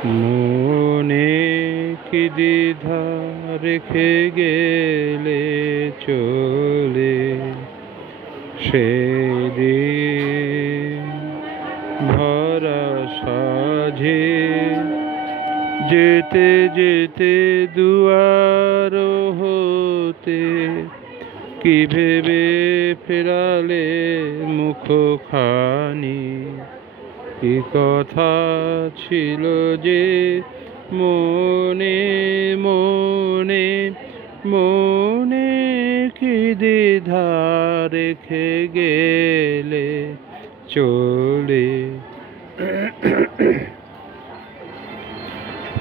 মনে কি দ্বিধা রেখে গেলে চলে সেদিন ভরা সাঁঝে যেতে যেতে দুয়ার হতে কি ভেবে ফেরালে মুখখানি কি কথা ছিল যে মনে মনে মনে কি দ্বিধা রেখে গেলে চলে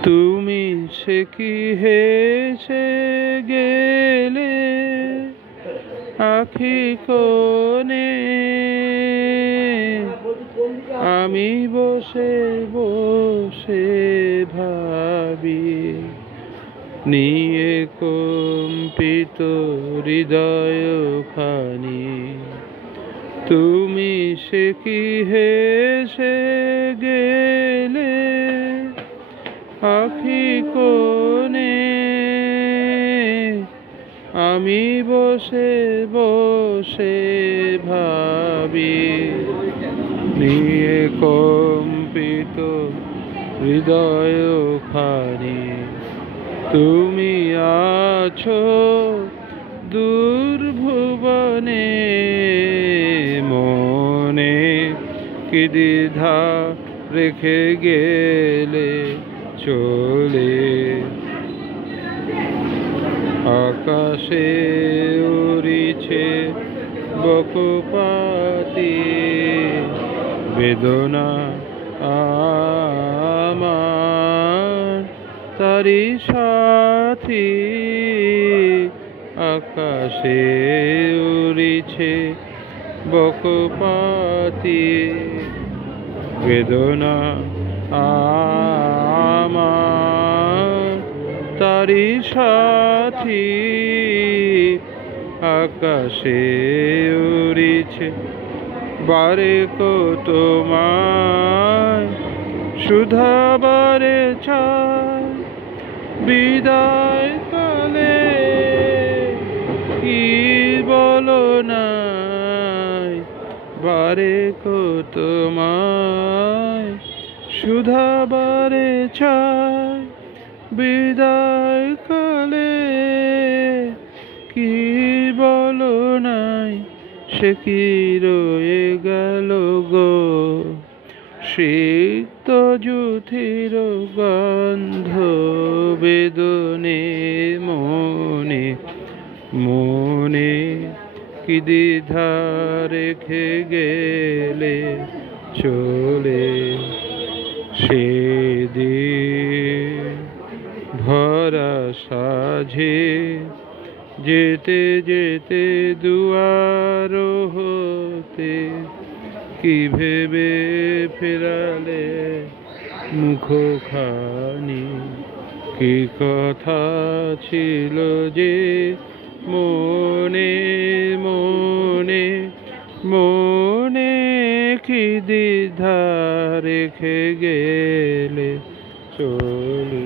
তুমি সে কি হেসে গেলে আখি কোণে আমি বসে বসে ভাবি নিয়ে কম্পিত হৃদয় খানি তুমি সে কি হেসে গেলে আখি কোণে আমি বসে বসে ভাবি নিয়ে কম্পিত হৃদয় খানি তুমি আছো দূর ভুবনে মনে কি দ্বিধা রেখে গেলে চলে আকাশে উড়িছে বকপাতি বেদনা আমার তারি সাথী আকাশে উড়িছে বকপাতি বেদনা আমার তারি সাথী আকাশে উড়িছে বারে কো তোমায় শুধাবারে চায় বিদায় কালে কি বলো নাই বারে কো তোমায় শুধাবারে চায় বিদায় কালে কি বলো নাই সে কি রয়ে গেল গো সিক্ত যুথির গন্ধ বেদনে মনে মনে কি দ্বিধা রেখে গেলে চলে সেদিন ভরা সাঁঝে যেতে যেতে দুয়ার হতে কি ভেবে ফেরালে মুখখানি কি কথা ছিল যে মনে মনে মনে কি দ্বিধা রেখে গেলে চলে।